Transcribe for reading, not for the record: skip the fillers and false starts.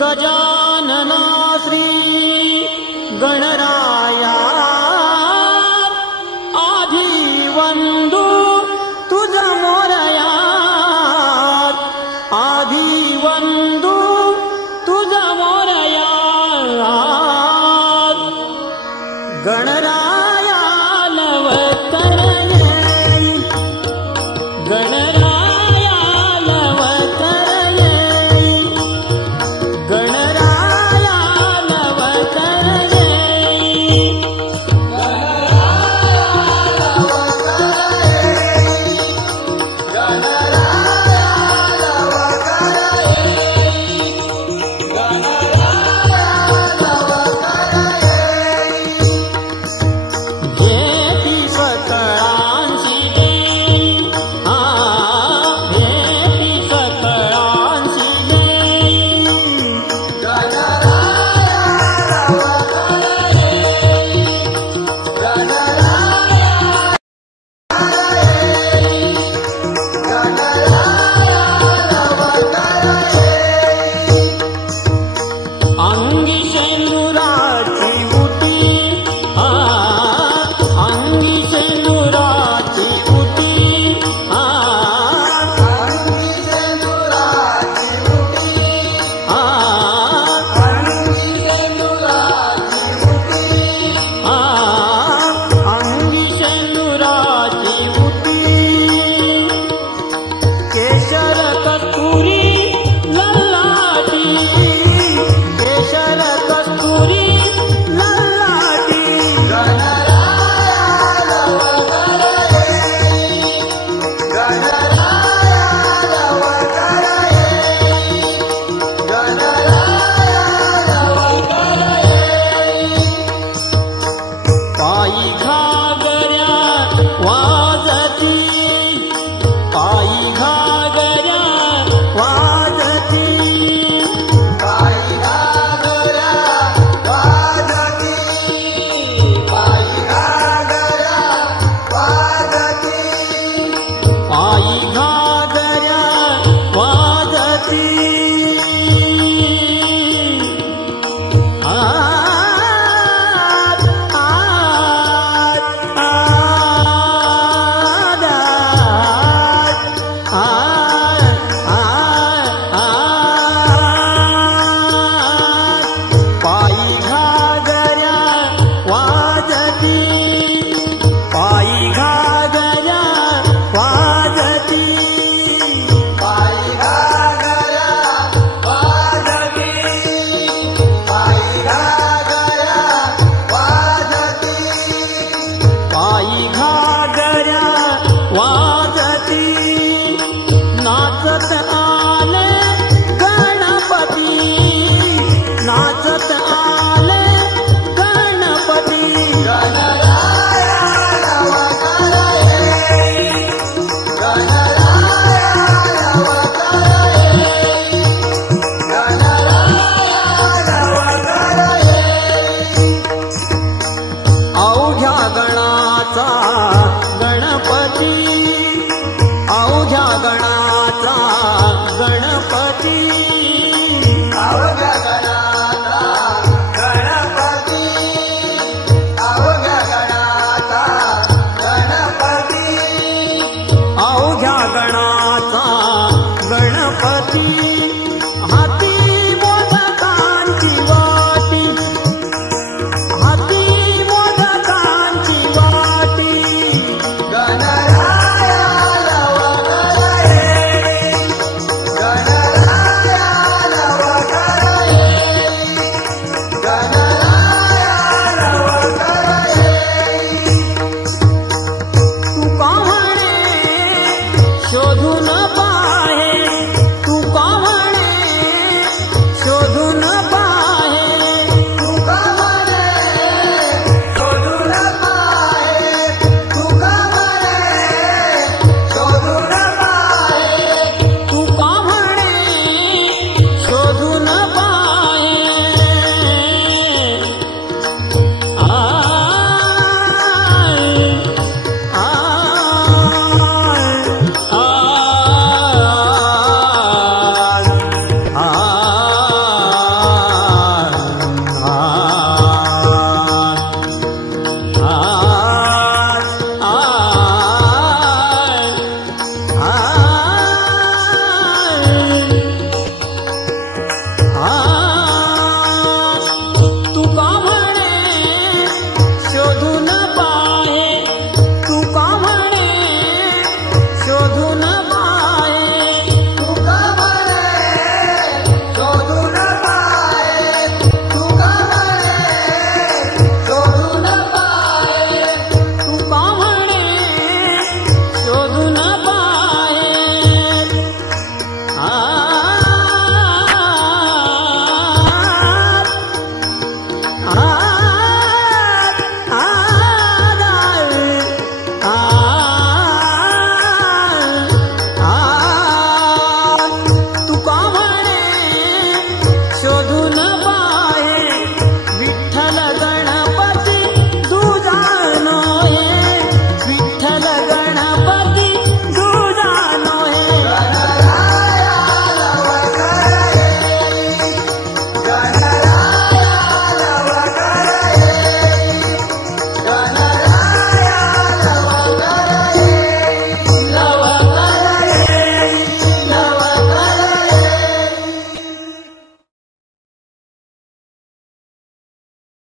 गजानना श्री गणराया आधी वंदू तुझ मोरया आधी वंदू तुझ मोरया गणराया लवकर येई गणराया लवकर येई गणराया लवकर येई घेती सकळांची घेई घेती सकळांची घेई अंगी शेंदुराची उटी अंगी शेंदुराची उटी अंगी शेंदुराची उटी अंगी शेंदुराची उटी अंगी शेंदुराची उटी केशर कस्तुरी ललाटी केशर कस्तुरी ललाटी पायी घागऱ्या वाजती पायी घागऱ्या वाजती पायी घागऱ्या वाजती पायी घागऱ्या वाजती पायी घागऱ्या वाजती पायी घागऱ्या वाजती पायी घागऱ्या वाजती पायी घागऱ्या वाजती पायी घागऱ्या वाजती पायी घागऱ्या वाजती नाचत आले गणपती नाचत आले गणपती गणराया लवकर येई